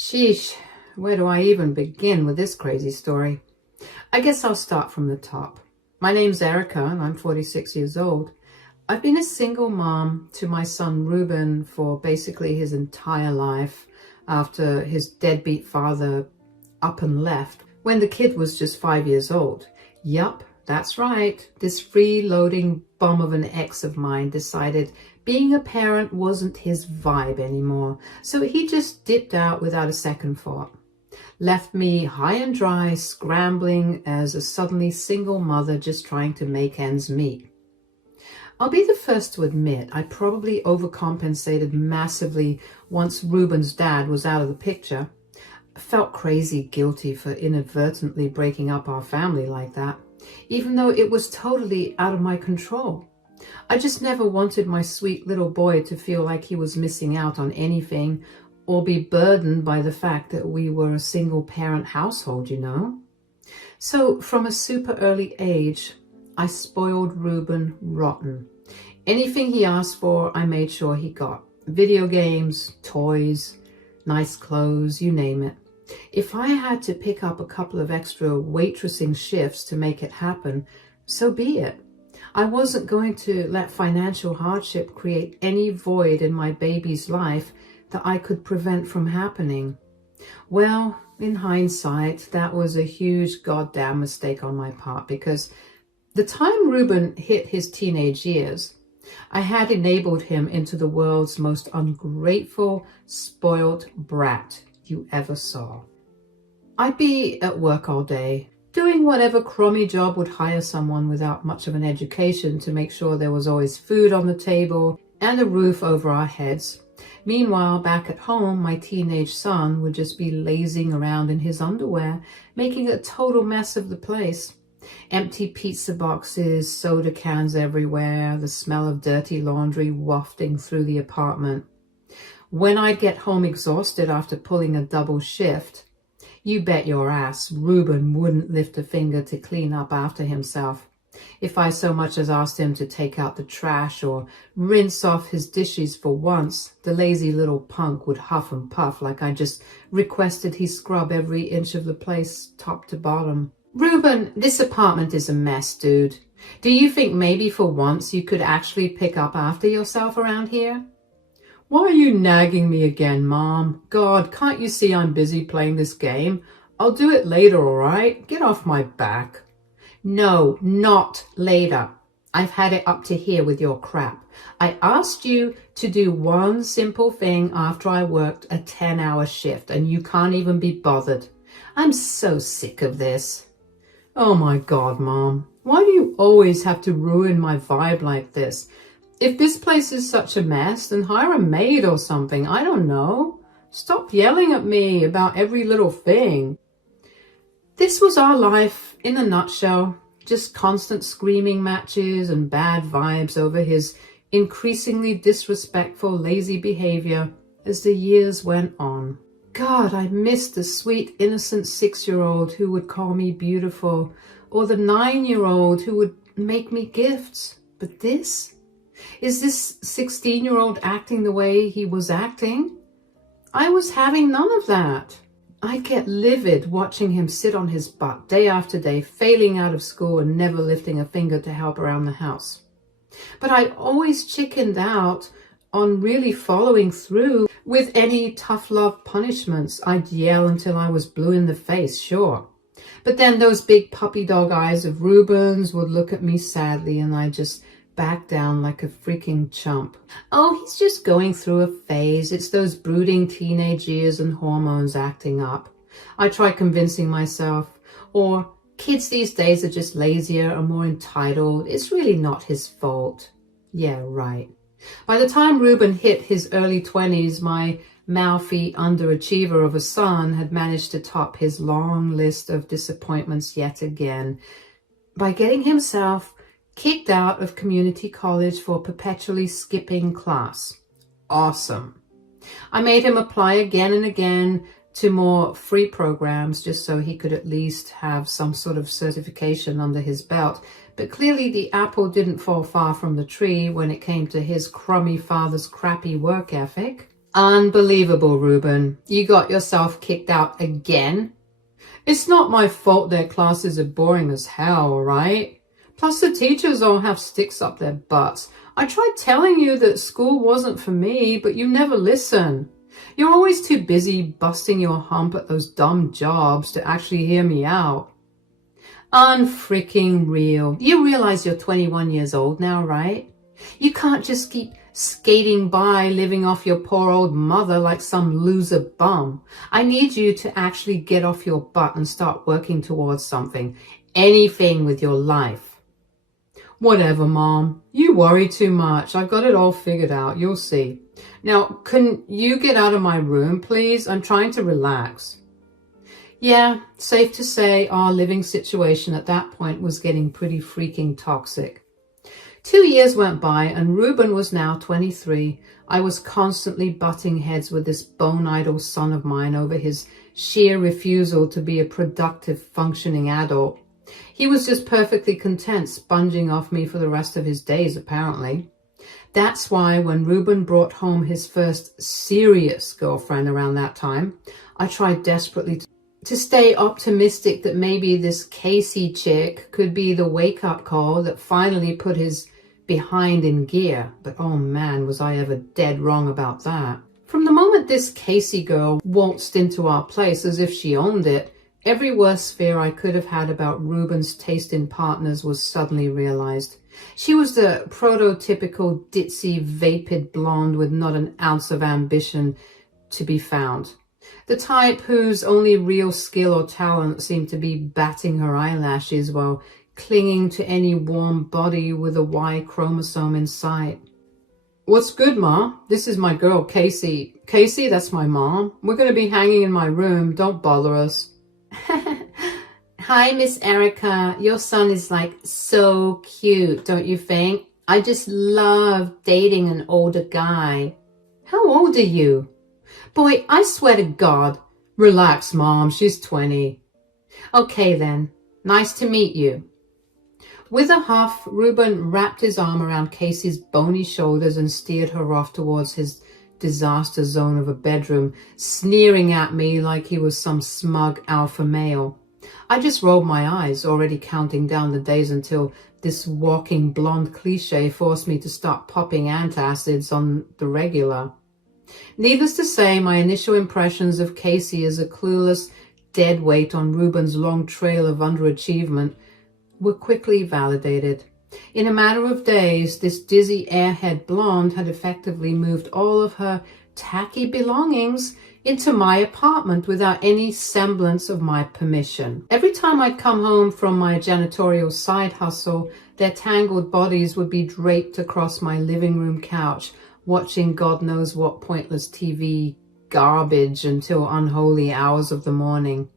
Sheesh, where do I even begin with this crazy story? I guess I'll start from the top. My name's Erica and I'm 46 years old. I've been a single mom to my son Ruben for basically his entire life after his deadbeat father up and left when the kid was just 5 years old. Yup, that's right. This freeloading bum of an ex of mine decided being a parent wasn't his vibe anymore, so he just dipped out without a second thought. Left me high and dry, scrambling as a suddenly single mother just trying to make ends meet. I'll be the first to admit I probably overcompensated massively once Ruben's dad was out of the picture. I felt crazy guilty for inadvertently breaking up our family like that, even though it was totally out of my control. I just never wanted my sweet little boy to feel like he was missing out on anything or be burdened by the fact that we were a single parent household, you know? So from a super early age, I spoiled Ruben rotten. Anything he asked for, I made sure he got. Video games, toys, nice clothes, you name it. If I had to pick up a couple of extra waitressing shifts to make it happen, so be it. I wasn't going to let financial hardship create any void in my baby's life that I could prevent from happening. Well, in hindsight, that was a huge goddamn mistake on my part, because the time Ruben hit his teenage years, I had enabled him into the world's most ungrateful, spoiled brat you ever saw. I'd be at work all day, doing whatever crummy job would hire someone without much of an education to make sure there was always food on the table and a roof over our heads. Meanwhile, back at home, my teenage son would just be lazing around in his underwear, making a total mess of the place. Empty pizza boxes, soda cans everywhere, the smell of dirty laundry wafting through the apartment. When I'd get home exhausted after pulling a double shift, you bet your ass Ruben wouldn't lift a finger to clean up after himself. If I so much as asked him to take out the trash or rinse off his dishes for once, the lazy little punk would huff and puff like I just requested he scrub every inch of the place top to bottom. Ruben, this apartment is a mess, dude. Do you think maybe for once you could actually pick up after yourself around here? Why are you nagging me again, Mom? God, can't you see I'm busy playing this game? I'll do it later, all right? Get off my back. No, not later. I've had it up to here with your crap. I asked you to do one simple thing after I worked a 10-hour shift, and you can't even be bothered. I'm so sick of this. Oh my God, Mom. Why do you always have to ruin my vibe like this? If this place is such a mess, then hire a maid or something. I don't know. Stop yelling at me about every little thing. This was our life in a nutshell. Just constant screaming matches and bad vibes over his increasingly disrespectful, lazy behavior as the years went on. God, I missed the sweet, innocent 6-year-old who would call me beautiful, or the 9-year-old who would make me gifts. But this? Is this 16-year-old acting the way he was acting? I was having none of that. I'd get livid watching him sit on his butt day after day, failing out of school and never lifting a finger to help around the house. But I'd always chickened out on really following through with any tough love punishments. I'd yell until I was blue in the face, sure. But then those big puppy dog eyes of Ruben's would look at me sadly, and I'd just back down like a freaking chump. Oh, he's just going through a phase. It's those brooding teenage years and hormones acting up. I try convincing myself. Or kids these days are just lazier and more entitled. It's really not his fault. Yeah, right. By the time Ruben hit his early 20s, my mouthy underachiever of a son had managed to top his long list of disappointments yet again by getting himself kicked out of community college for perpetually skipping class. Awesome. I made him apply again and again to more free programs just so he could at least have some sort of certification under his belt. But clearly the apple didn't fall far from the tree when it came to his crummy father's crappy work ethic. Unbelievable, Ruben. You got yourself kicked out again? It's not my fault their classes are boring as hell, right? Plus the teachers all have sticks up their butts. I tried telling you that school wasn't for me, but you never listen. You're always too busy busting your hump at those dumb jobs to actually hear me out. Unfreaking real. You realize you're 21 years old now, right? You can't just keep skating by living off your poor old mother like some loser bum. I need you to actually get off your butt and start working towards something. Anything with your life. Whatever, Mom. You worry too much. I've got it all figured out. You'll see. Now, can you get out of my room, please? I'm trying to relax. Yeah, safe to say our living situation at that point was getting pretty freaking toxic. 2 years went by and Ruben was now 23. I was constantly butting heads with this bone-idle son of mine over his sheer refusal to be a productive, functioning adult. He was just perfectly content sponging off me for the rest of his days, apparently. That's why when Ruben brought home his first serious girlfriend around that time, I tried desperately to stay optimistic that maybe this Casey chick could be the wake-up call that finally put his behind in gear. But oh man, was I ever dead wrong about that. From the moment this Casey girl waltzed into our place as if she owned it, every worst fear I could have had about Ruben's taste in partners was suddenly realized. She was the prototypical ditzy, vapid blonde with not an ounce of ambition to be found. The type whose only real skill or talent seemed to be batting her eyelashes while clinging to any warm body with a Y chromosome in sight. What's good, Ma? This is my girl, Casey. Casey, that's my mom. We're going to be hanging in my room. Don't bother us. Hi, Miss Erica. Your son is like so cute, don't you think? I just love dating an older guy. How old are you? Boy, I swear to God. Relax, Mom. She's 20. Okay, then. Nice to meet you. With a huff, Ruben wrapped his arm around Casey's bony shoulders and steered her off towards his disaster zone of a bedroom, sneering at me like he was some smug alpha male. I just rolled my eyes, already counting down the days until this walking blonde cliche forced me to start popping antacids on the regular. Needless to say, my initial impressions of Casey as a clueless deadweight on Ruben's long trail of underachievement were quickly validated. In a matter of days, this dizzy airhead blonde had effectively moved all of her tacky belongings into my apartment without any semblance of my permission. Every time I'd come home from my janitorial side hustle, their tangled bodies would be draped across my living room couch, watching God knows what pointless TV garbage until unholy hours of the morning.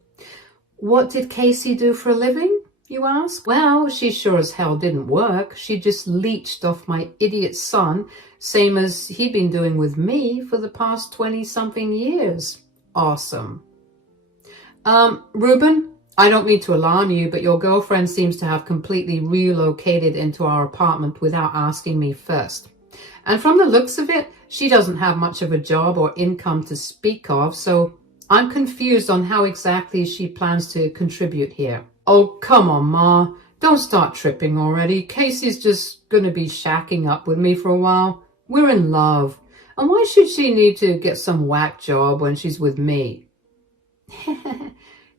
What did Casey do for a living, you ask? Well, she sure as hell didn't work. She just leeched off my idiot son, same as he'd been doing with me for the past 20-something years. Awesome. Ruben, I don't mean to alarm you, but your girlfriend seems to have completely relocated into our apartment without asking me first. And from the looks of it, she doesn't have much of a job or income to speak of, so I'm confused on how exactly she plans to contribute here. Oh, come on, Ma. Don't start tripping already. Casey's just gonna be shacking up with me for a while. We're in love. And why should she need to get some whack job when she's with me?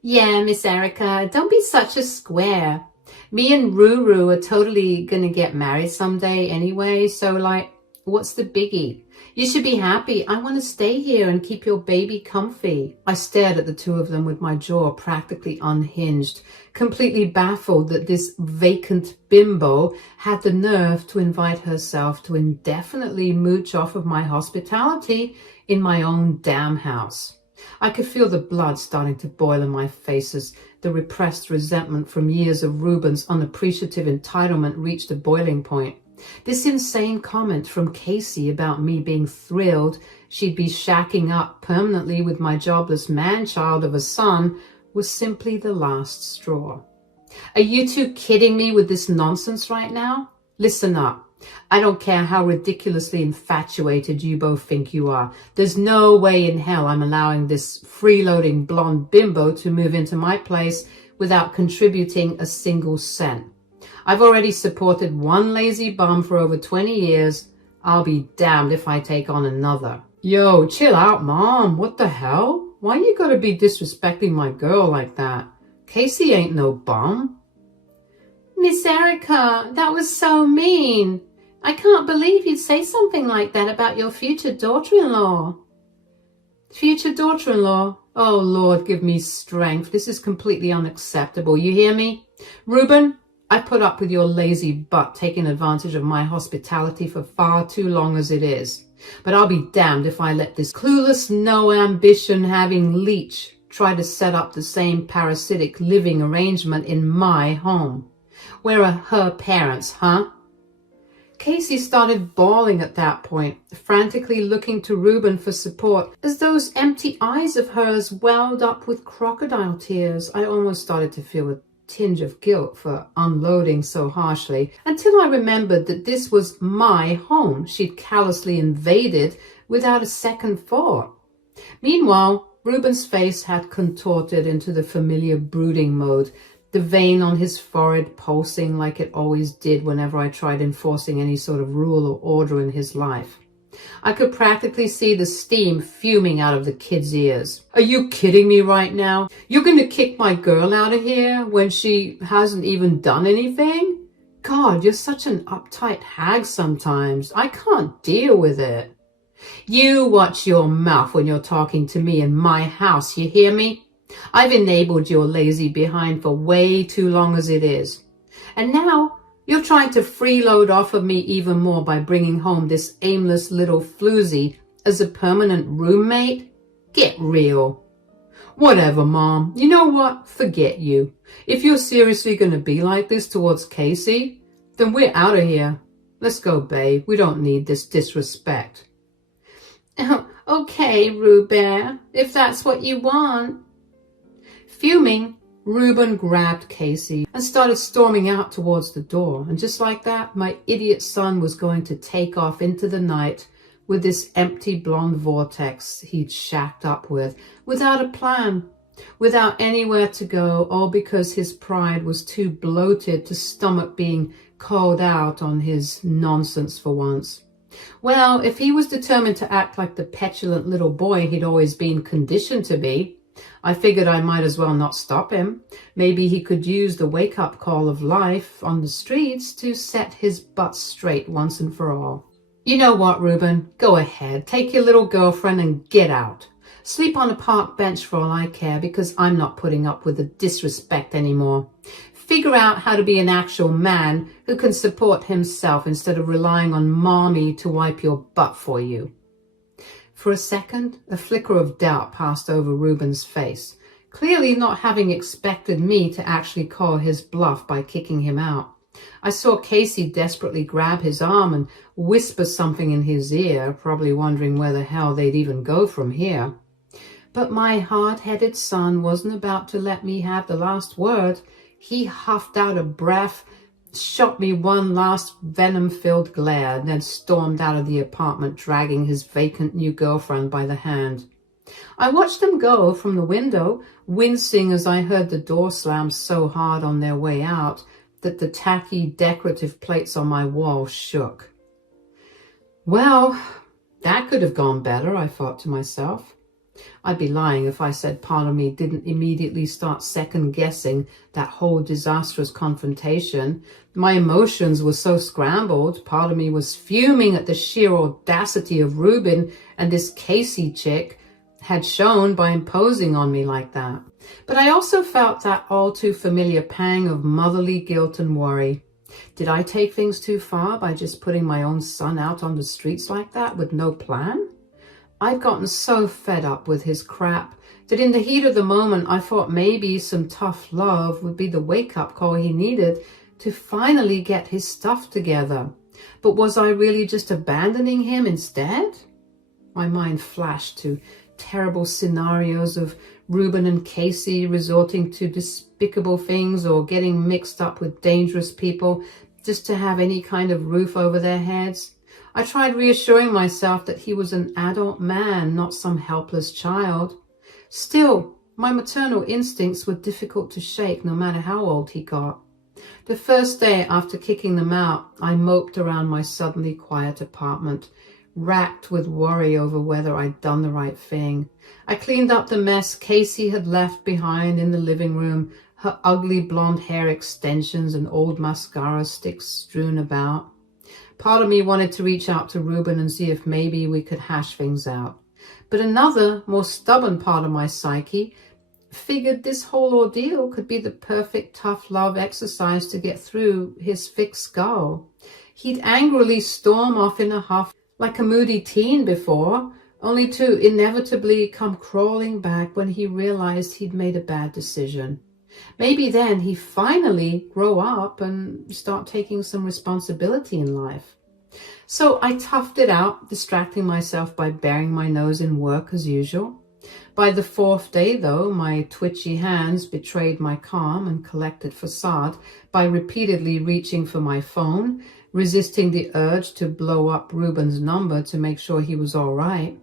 Yeah, Miss Erica, don't be such a square. Me and Ruru are totally gonna get married someday anyway, so like, what's the biggie? You should be happy. I want to stay here and keep your baby comfy. I stared at the two of them with my jaw practically unhinged, completely baffled that this vacant bimbo had the nerve to invite herself to indefinitely mooch off of my hospitality in my own damn house. I could feel the blood starting to boil in my face as the repressed resentment from years of Ruben's unappreciative entitlement reached a boiling point. This insane comment from Casey about me being thrilled she'd be shacking up permanently with my jobless man-child of a son was simply the last straw. Are you two kidding me with this nonsense right now? Listen up. I don't care how ridiculously infatuated you both think you are. There's no way in hell I'm allowing this freeloading blonde bimbo to move into my place without contributing a single cent. I've already supported one lazy bum for over 20 years. I'll be damned if I take on another. Yo, chill out, Mom. What the hell? Why you gotta be disrespecting my girl like that? Casey ain't no bum. Miss Erica, that was so mean. I can't believe you'd say something like that about your future daughter-in-law. Future daughter-in-law? Oh, Lord, give me strength. This is completely unacceptable. You hear me? Reuben, I put up with your lazy butt taking advantage of my hospitality for far too long as it is. But I'll be damned if I let this clueless, no ambition having leech try to set up the same parasitic living arrangement in my home. Where are her parents, huh? Casey started bawling at that point, frantically looking to Reuben for support, as those empty eyes of hers welled up with crocodile tears. I almost started to feel a tinge of guilt for unloading so harshly, until I remembered that this was my home she'd callously invaded without a second thought. Meanwhile, Reuben's face had contorted into the familiar brooding mode, the vein on his forehead pulsing like it always did whenever I tried enforcing any sort of rule or order in his life. I could practically see the steam fuming out of the kid's ears. Are you kidding me right now? You're going to kick my girl out of here when she hasn't even done anything? God, you're such an uptight hag sometimes. I can't deal with it. You watch your mouth when you're talking to me in my house, you hear me? I've enabled your lazy behind for way too long as it is. And now you're trying to freeload off of me even more by bringing home this aimless little floozy as a permanent roommate? Get real. Whatever, Mom. You know what? Forget you. If you're seriously going to be like this towards Casey, then we're out of here. Let's go, babe. We don't need this disrespect. Okay, Reuben, if that's what you want. Fuming, Reuben grabbed Casey and started storming out towards the door. And just like that, my idiot son was going to take off into the night with this empty blonde vortex he'd shacked up with, without a plan, without anywhere to go, all because his pride was too bloated to stomach being called out on his nonsense for once. Well, if he was determined to act like the petulant little boy he'd always been conditioned to be, I figured I might as well not stop him. Maybe he could use the wake-up call of life on the streets to set his butt straight once and for all. You know what, Reuben? Go ahead. Take your little girlfriend and get out. Sleep on a park bench for all I care, because I'm not putting up with the disrespect anymore. Figure out how to be an actual man who can support himself instead of relying on Mommy to wipe your butt for you. For a second, a flicker of doubt passed over Reuben's face, clearly not having expected me to actually call his bluff by kicking him out. I saw Casey desperately grab his arm and whisper something in his ear, probably wondering where the hell they'd even go from here. But my hard-headed son wasn't about to let me have the last word. He huffed out a breath, shot me one last venom-filled glare, and then stormed out of the apartment, dragging his vacant new girlfriend by the hand. I watched them go from the window, wincing as I heard the door slam so hard on their way out that the tacky decorative plates on my wall shook. Well, that could have gone better, I thought to myself. I'd be lying if I said part of me didn't immediately start second-guessing that whole disastrous confrontation. My emotions were so scrambled. Part of me was fuming at the sheer audacity of Reuben and this Casey chick had shown by imposing on me like that. But I also felt that all too familiar pang of motherly guilt and worry. Did I take things too far by just putting my own son out on the streets like that with no plan? I'd gotten so fed up with his crap that in the heat of the moment I thought maybe some tough love would be the wake-up call he needed to finally get his stuff together. But was I really just abandoning him instead? My mind flashed to terrible scenarios of Reuben and Casey resorting to despicable things or getting mixed up with dangerous people, just to have any kind of roof over their heads. I tried reassuring myself that he was an adult man, not some helpless child. Still, my maternal instincts were difficult to shake no matter how old he got. The first day after kicking them out, I moped around my suddenly quiet apartment, racked with worry over whether I'd done the right thing. I cleaned up the mess Casey had left behind in the living room, her ugly blonde hair extensions and old mascara sticks strewn about. Part of me wanted to reach out to Ruben and see if maybe we could hash things out. But another, more stubborn part of my psyche figured this whole ordeal could be the perfect tough love exercise to get through his thick skull. He'd angrily storm off in a huff like a moody teen before, only to inevitably come crawling back when he realized he'd made a bad decision. Maybe then he'd finally grow up and start taking some responsibility in life. So I toughed it out, distracting myself by burying my nose in work as usual. By the fourth day, though, my twitchy hands betrayed my calm and collected facade by repeatedly reaching for my phone, resisting the urge to blow up Ruben's number to make sure he was all right.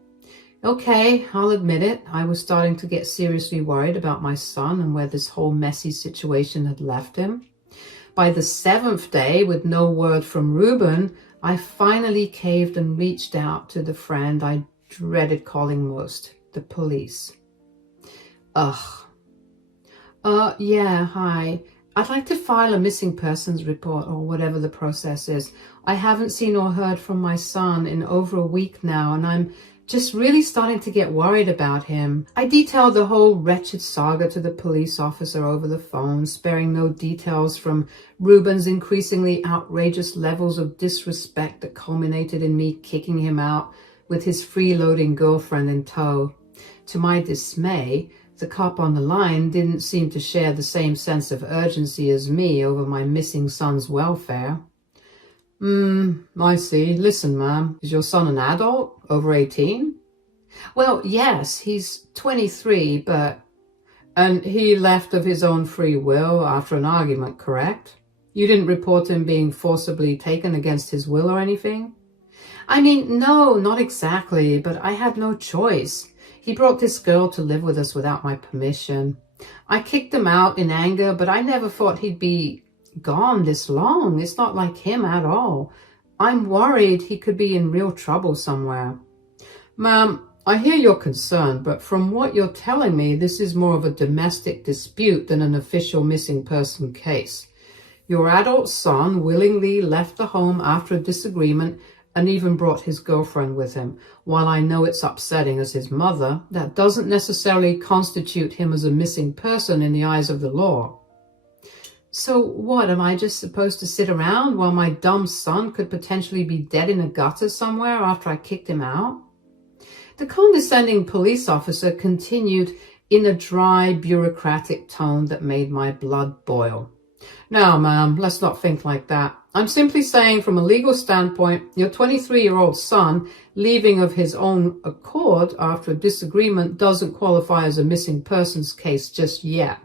Okay, I'll admit it, I was starting to get seriously worried about my son and where this whole messy situation had left him. By the seventh day, with no word from Ruben, I finally caved and reached out to the friend I dreaded calling most, the police. Yeah, hi. I'd like to file a missing persons report or whatever the process is. I haven't seen or heard from my son in over a week now, and I'm just really starting to get worried about him. I detailed the whole wretched saga to the police officer over the phone, sparing no details from Ruben's increasingly outrageous levels of disrespect that culminated in me kicking him out with his freeloading girlfriend in tow. To my dismay, the cop on the line didn't seem to share the same sense of urgency as me over my missing son's welfare. I see. Listen, ma'am, is your son an adult? Over 18? Well, yes, he's 23, And he left of his own free will after an argument, correct? You didn't report him being forcibly taken against his will or anything? I mean, no, not exactly, but I had no choice. He brought this girl to live with us without my permission. I kicked him out in anger, but I never thought he'd be gone this long. It's not like him at all. I'm worried he could be in real trouble somewhere. Ma'am, I hear your concern, but from what you're telling me, this is more of a domestic dispute than an official missing person case. Your adult son willingly left the home after a disagreement and even brought his girlfriend with him. While I know it's upsetting as his mother, that doesn't necessarily constitute him as a missing person in the eyes of the law. So what, am I just supposed to sit around while my dumb son could potentially be dead in a gutter somewhere after I kicked him out? The condescending police officer continued in a dry, bureaucratic tone that made my blood boil. Now, ma'am, let's not think like that. I'm simply saying from a legal standpoint, your 23-year-old son leaving of his own accord after a disagreement doesn't qualify as a missing persons case just yet.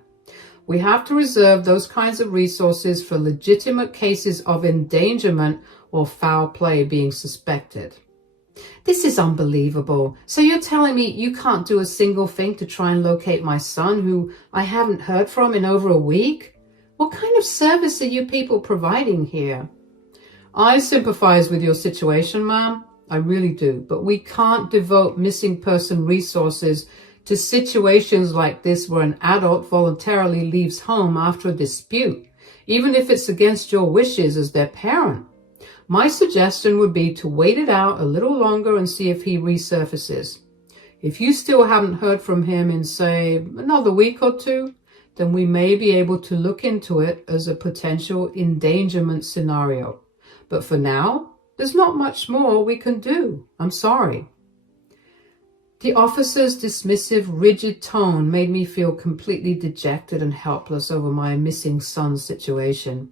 We have to reserve those kinds of resources for legitimate cases of endangerment or foul play being suspected. This is unbelievable. So you're telling me you can't do a single thing to try and locate my son, who I haven't heard from in over a week? What kind of service are you people providing here? I sympathize with your situation, ma'am. I really do. But we can't devote missing person resources to situations like this where an adult voluntarily leaves home after a dispute, even if it's against your wishes as their parent. My suggestion would be to wait it out a little longer and see if he resurfaces. If you still haven't heard from him in, say, another week or two, then we may be able to look into it as a potential endangerment scenario. But for now, there's not much more we can do. I'm sorry. The officer's dismissive, rigid tone made me feel completely dejected and helpless over my missing son's situation.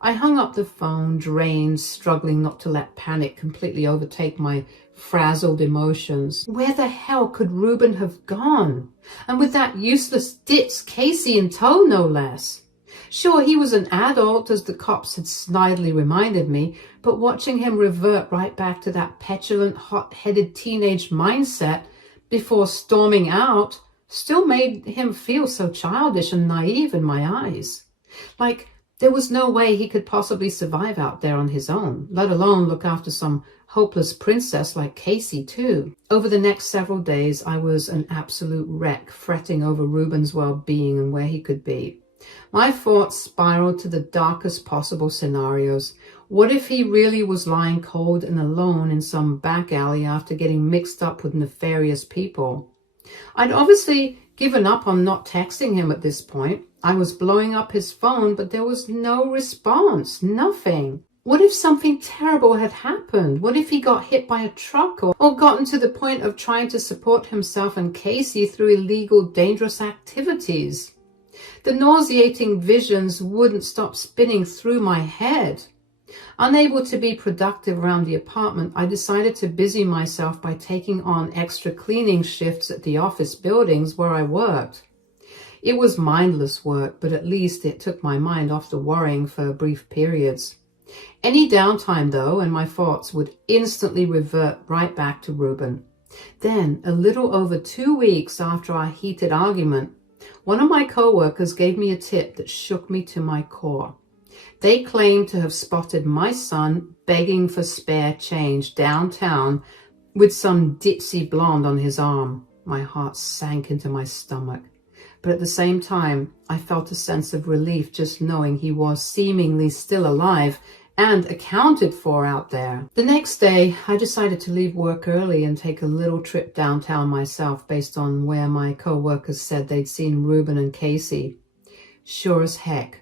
I hung up the phone, drained, struggling not to let panic completely overtake my frazzled emotions. Where the hell could Ruben have gone? And with that useless ditz Casey in tow, no less. Sure, he was an adult, as the cops had snidely reminded me, but watching him revert right back to that petulant, hot-headed teenage mindset before storming out still made him feel so childish and naive in my eyes. Like, there was no way he could possibly survive out there on his own, let alone look after some hopeless princess like Casey, too. Over the next several days, I was an absolute wreck, fretting over Ruben's well-being and where he could be. My thoughts spiraled to the darkest possible scenarios. What if he really was lying cold and alone in some back alley after getting mixed up with nefarious people? I'd obviously given up on not texting him at this point. I was blowing up his phone, but there was no response, nothing. What if something terrible had happened? What if he got hit by a truck or gotten to the point of trying to support himself and Casey through illegal, dangerous activities? The nauseating visions wouldn't stop spinning through my head. Unable to be productive around the apartment, I decided to busy myself by taking on extra cleaning shifts at the office buildings where I worked. It was mindless work, but at least it took my mind off the worrying for brief periods. Any downtime, though, and my thoughts would instantly revert right back to Ruben. Then, a little over 2 weeks after our heated argument, one of my co-workers gave me a tip that shook me to my core. They claimed to have spotted my son begging for spare change downtown with some ditzy blonde on his arm. My heart sank into my stomach. But at the same time, I felt a sense of relief just knowing he was seemingly still alive and accounted for out there. The next day, I decided to leave work early and take a little trip downtown myself based on where my co-workers said they'd seen Ruben and Casey. Sure as heck,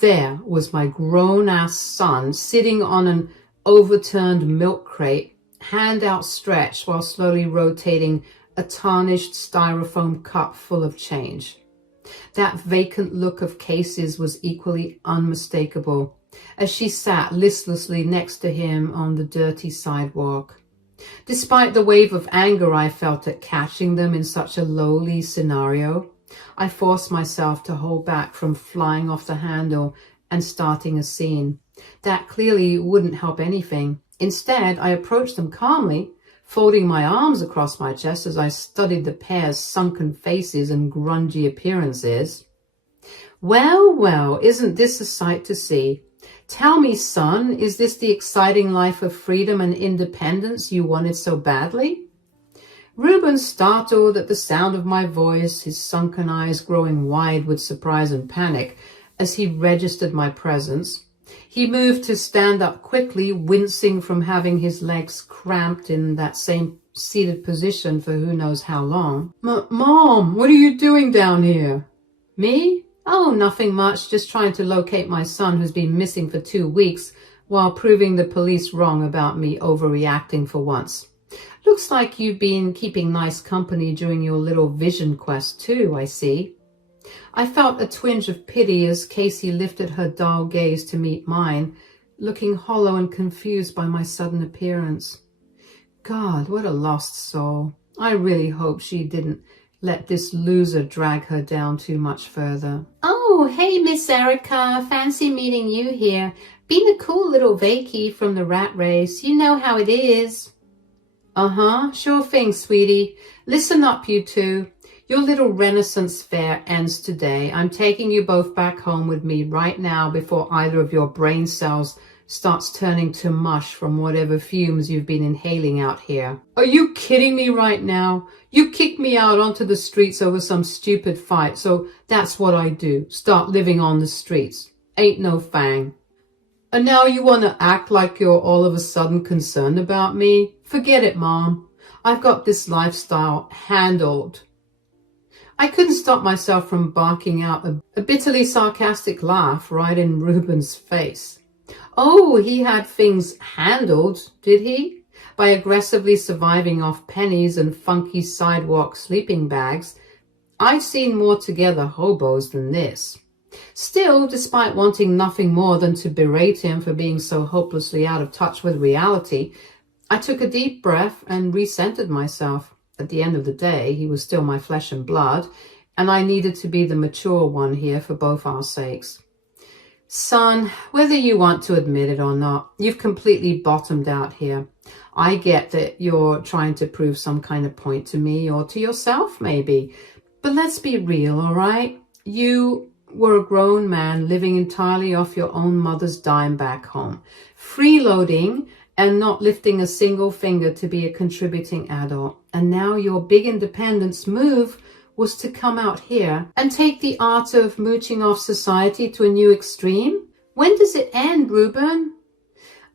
there was my grown-ass son sitting on an overturned milk crate, hand outstretched while slowly rotating a tarnished styrofoam cup full of change. That vacant look of Casey's was equally unmistakable as she sat listlessly next to him on the dirty sidewalk. Despite the wave of anger I felt at catching them in such a lowly scenario, I forced myself to hold back from flying off the handle and starting a scene. That clearly wouldn't help anything. Instead, I approached them calmly, folding my arms across my chest as I studied the pair's sunken faces and grungy appearances. Well, well, isn't this a sight to see? Tell me, son, is this the exciting life of freedom and independence you wanted so badly? Ruben startled at the sound of my voice, his sunken eyes growing wide with surprise and panic as he registered my presence. He moved to stand up quickly, wincing from having his legs cramped in that same seated position for who knows how long. Mom, what are you doing down here? Me? Oh, nothing much, just trying to locate my son who's been missing for 2 weeks while proving the police wrong about me overreacting for once. Looks like you've been keeping nice company during your little vision quest too, I see. I felt a twinge of pity as Casey lifted her dull gaze to meet mine, looking hollow and confused by my sudden appearance. God, what a lost soul. I really hope she didn't let this loser drag her down too much further. Oh, hey, Miss Erica. Fancy meeting you here. Been a cool little vacay from the rat race. You know how it is. Uh-huh, sure thing, sweetie. Listen up, you two. Your little Renaissance fair ends today. I'm taking you both back home with me right now before either of your brain cells starts turning to mush from whatever fumes you've been inhaling out here. Are you kidding me right now? You kicked me out onto the streets over some stupid fight, so that's what I do. Start living on the streets. Ain't no fang. And now you want to act like you're all of a sudden concerned about me? Forget it, Mom. I've got this lifestyle handled. I couldn't stop myself from barking out a bitterly sarcastic laugh right in Ruben's face. Oh, he had things handled, did he? By aggressively surviving off pennies and funky sidewalk sleeping bags. I've seen more together hobos than this. Still, despite wanting nothing more than to berate him for being so hopelessly out of touch with reality, I took a deep breath and recentered myself. At the end of the day, he was still my flesh and blood, and I needed to be the mature one here for both our sakes. Son, whether you want to admit it or not, you've completely bottomed out here. I get that you're trying to prove some kind of point to me or to yourself maybe. But let's be real, all right? You were a grown man living entirely off your own mother's dime back home, freeloading and not lifting a single finger to be a contributing adult. And now your big independence move was to come out here and take the art of mooching off society to a new extreme? When does it end, Reuben?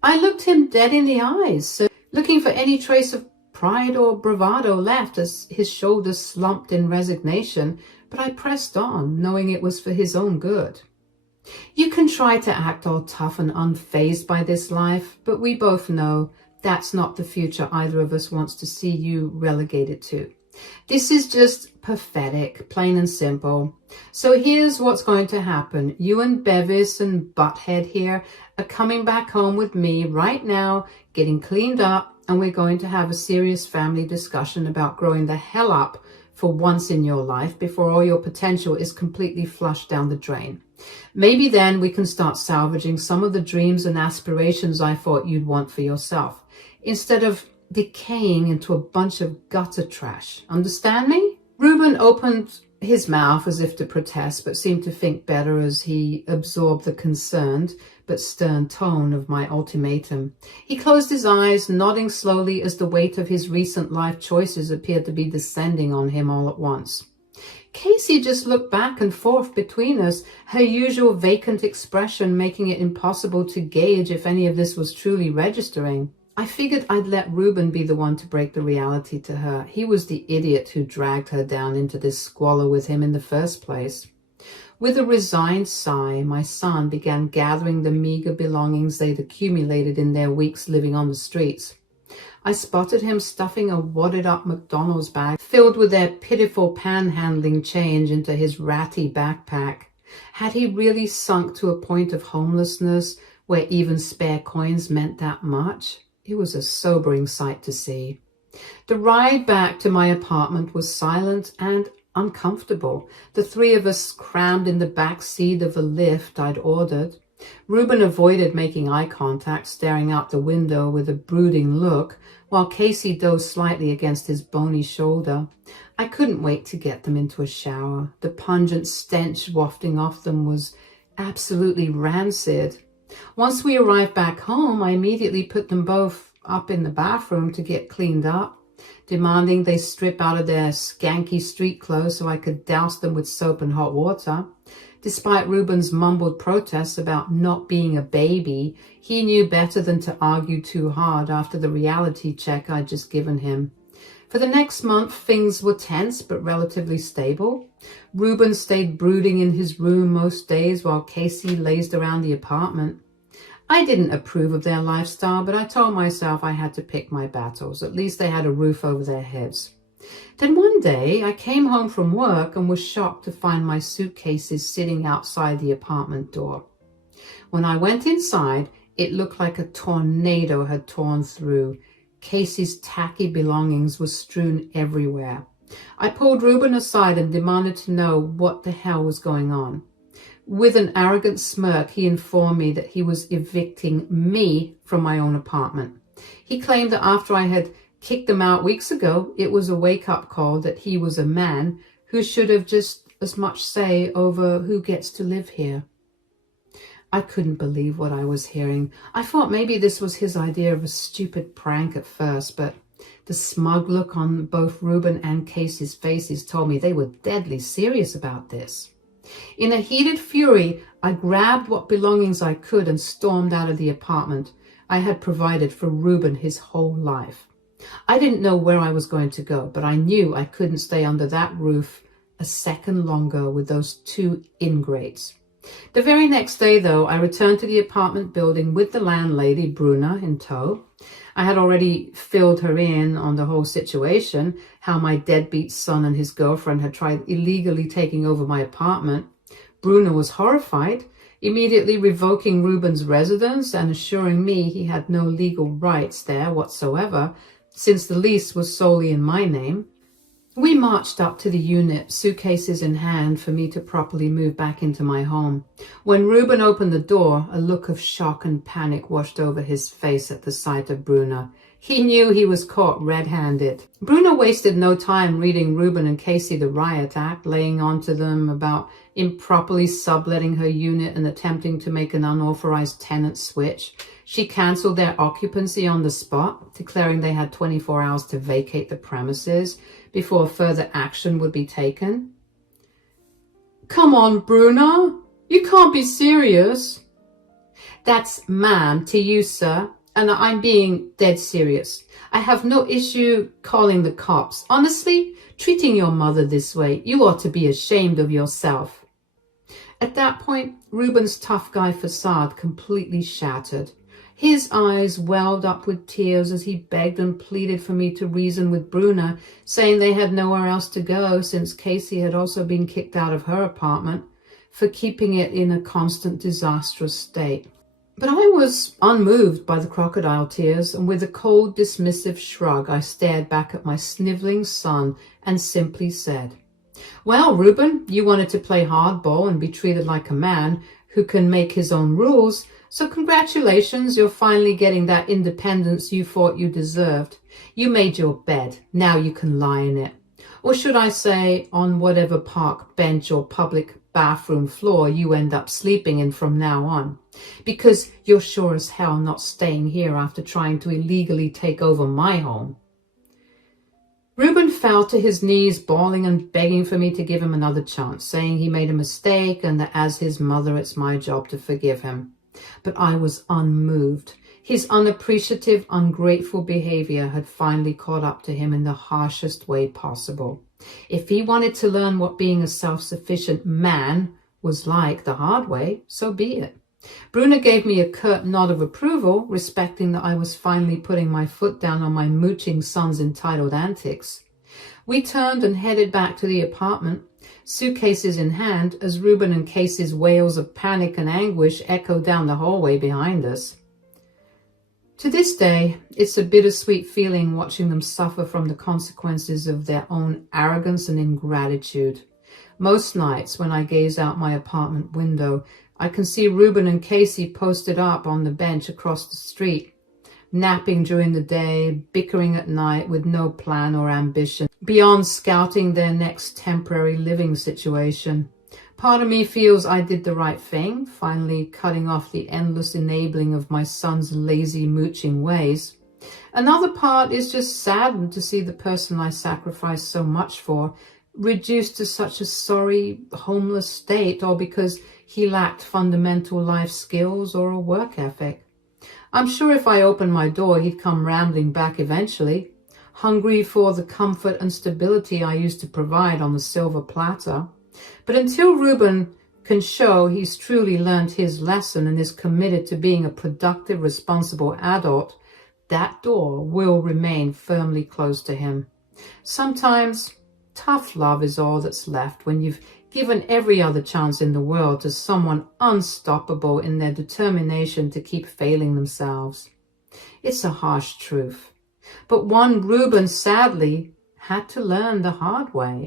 I looked him dead in the eyes, so looking for any trace of pride or bravado left as his shoulders slumped in resignation, but I pressed on, knowing it was for his own good. You can try to act all tough and unfazed by this life, but we both know that's not the future either of us wants to see you relegated to. This is just pathetic, plain and simple. So here's what's going to happen. You and Bevis and Butthead here are coming back home with me right now, getting cleaned up, and we're going to have a serious family discussion about growing the hell up for once in your life before all your potential is completely flushed down the drain. Maybe then we can start salvaging some of the dreams and aspirations I thought you'd want for yourself, instead of decaying into a bunch of gutter trash. Understand me? Reuben opened his mouth as if to protest, but seemed to think better as he absorbed the concerned but stern tone of my ultimatum. He closed his eyes, nodding slowly as the weight of his recent life choices appeared to be descending on him all at once. Casey just looked back and forth between us, her usual vacant expression making it impossible to gauge if any of this was truly registering. I figured I'd let Reuben be the one to break the reality to her. He was the idiot who dragged her down into this squalor with him in the first place. With a resigned sigh, my son began gathering the meager belongings they'd accumulated in their weeks living on the streets. I spotted him stuffing a wadded-up McDonald's bag filled with their pitiful panhandling change into his ratty backpack. Had he really sunk to a point of homelessness where even spare coins meant that much? It was a sobering sight to see. The ride back to my apartment was silent and uncomfortable. The three of us crammed in the back seat of a Lyft I'd ordered. Reuben avoided making eye contact, staring out the window with a brooding look, while Casey dozed slightly against his bony shoulder. I couldn't wait to get them into a shower. The pungent stench wafting off them was absolutely rancid. Once we arrived back home, I immediately put them both up in the bathroom to get cleaned up, demanding they strip out of their skanky street clothes so I could douse them with soap and hot water. Despite Reuben's mumbled protests about not being a baby, he knew better than to argue too hard after the reality check I'd just given him. For the next month, things were tense but relatively stable. Reuben stayed brooding in his room most days while Casey lazed around the apartment. I didn't approve of their lifestyle, but I told myself I had to pick my battles. At least they had a roof over their heads. Then one day, I came home from work and was shocked to find my suitcases sitting outside the apartment door. When I went inside, it looked like a tornado had torn through. Casey's tacky belongings were strewn everywhere. I pulled Reuben aside and demanded to know what the hell was going on. With an arrogant smirk, he informed me that he was evicting me from my own apartment. He claimed that after I had kicked him out weeks ago, it was a wake-up call that he was a man who should have just as much say over who gets to live here. I couldn't believe what I was hearing. I thought maybe this was his idea of a stupid prank at first, but the smug look on both Reuben and Casey's faces told me they were deadly serious about this. In a heated fury, I grabbed what belongings I could and stormed out of the apartment I had provided for Reuben his whole life. I didn't know where I was going to go, but I knew I couldn't stay under that roof a second longer with those two ingrates. The very next day, though, I returned to the apartment building with the landlady, Bruna, in tow. I had already filled her in on the whole situation, how my deadbeat son and his girlfriend had tried illegally taking over my apartment. Bruna was horrified, immediately revoking Reuben's residence and assuring me he had no legal rights there whatsoever, since the lease was solely in my name. We marched up to the unit, suitcases in hand, for me to properly move back into my home. When Ruben opened the door, a look of shock and panic washed over his face at the sight of Bruna. He knew he was caught red-handed. Bruna wasted no time reading Ruben and Casey the riot act, laying onto them about improperly subletting her unit and attempting to make an unauthorized tenant switch. She cancelled their occupancy on the spot, declaring they had 24 hours to vacate the premises before further action would be taken. Come on, Bruna, you can't be serious. That's ma'am to you, sir, and I'm being dead serious. I have no issue calling the cops. Honestly, treating your mother this way, you ought to be ashamed of yourself. At that point, Ruben's tough guy facade completely shattered. His eyes welled up with tears as he begged and pleaded for me to reason with Bruna, saying they had nowhere else to go since Casey had also been kicked out of her apartment for keeping it in a constant disastrous state. But I was unmoved by the crocodile tears, and with a cold, dismissive shrug, I stared back at my sniveling son and simply said, "Well, Ruben, you wanted to play hardball and be treated like a man who can make his own rules, so congratulations, you're finally getting that independence you thought you deserved. You made your bed, now you can lie in it. Or should I say, on whatever park bench or public bathroom floor you end up sleeping in from now on. Because you're sure as hell not staying here after trying to illegally take over my home." Ruben fell to his knees, bawling and begging for me to give him another chance, saying he made a mistake and that as his mother it's my job to forgive him. But I was unmoved. His unappreciative, ungrateful behavior had finally caught up to him in the harshest way possible. If he wanted to learn what being a self-sufficient man was like the hard way, so be it. Bruna gave me a curt nod of approval, respecting that I was finally putting my foot down on my mooching son's entitled antics. We turned and headed back to the apartment, suitcases in hand, as Ruben and Casey's wails of panic and anguish echoed down the hallway behind us. To this day, it's a bittersweet feeling watching them suffer from the consequences of their own arrogance and ingratitude. Most nights when I gaze out my apartment window, I can see Ruben and Casey posted up on the bench across the street, napping during the day, bickering at night with no plan or ambition, beyond scouting their next temporary living situation. Part of me feels I did the right thing, finally cutting off the endless enabling of my son's lazy mooching ways. Another part is just saddened to see the person I sacrificed so much for reduced to such a sorry, homeless state, all because he lacked fundamental life skills or a work ethic. I'm sure if I opened my door, he'd come rambling back eventually, hungry for the comfort and stability I used to provide on the silver platter. But until Ruben can show he's truly learned his lesson and is committed to being a productive, responsible adult, that door will remain firmly closed to him. Sometimes tough love is all that's left when you've given every other chance in the world to someone unstoppable in their determination to keep failing themselves. It's a harsh truth, but one Ruben sadly had to learn the hard way.